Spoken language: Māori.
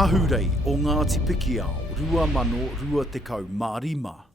Ahurei o Ngāti Piki ao, rua mano rua te kau marima.